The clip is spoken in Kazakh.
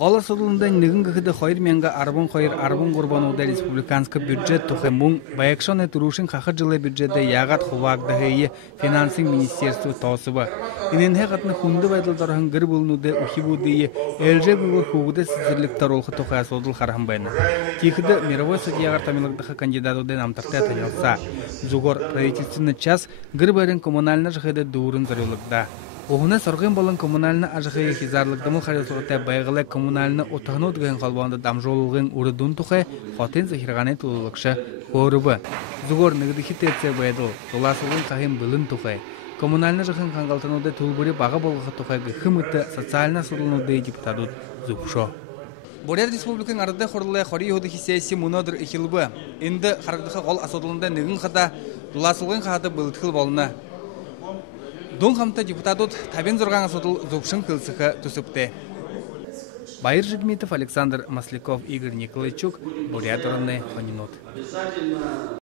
Ола судулундан нэгэн гэхэд 2 мянга 12 гурбануда республиканский бюджет тухэмун баякшоны турушин хахар жылы бюджетде ягат хуваагдахэйе финансing министерство тоосуба. Инэнхэ гатны хүнді байдалдархан гэр болнуде ухибудые элже бүгөр хугуде сизирликтар олхы тухай судул хархан байна. Тихіді мировой судьягар тамилагдыха кандидатуде намтартай танылса. Зугор правительственный час гыр бәрін коммунальна жахыды дуурын зарылыгда. Оғына сорғын болын коммунальны ажығы хизарлықдымыл қарасылықта байғылы коммунальны отағыны өтіген қалбағында дамжолығын ұрыдың тұқай хотын зәхирғаны тұлылықшы қорыбы. Зүгор нүгді хиттерце бәйділ, тұласылығын қағын білін тұқай. Коммунальны жағын қаңғалтынуды тұлбұры баға болғығы тұқай ғымытты социалына сұлынуды депутатуд зүпшо. Бурят республиканың арады қорылай қори өді хисейсі мұнадыр екілбі. Енді қарақдықы қол асудылында нүгін қада тұласылығын қағады бұлытқыл болына. Дон хамта депутатут табен зорган асудыл зубшын кылсыха түсіпті. Байыр Жигмитов, Александр Масляков, Игорь Николайчук, Бурят Ронны, Хонинот.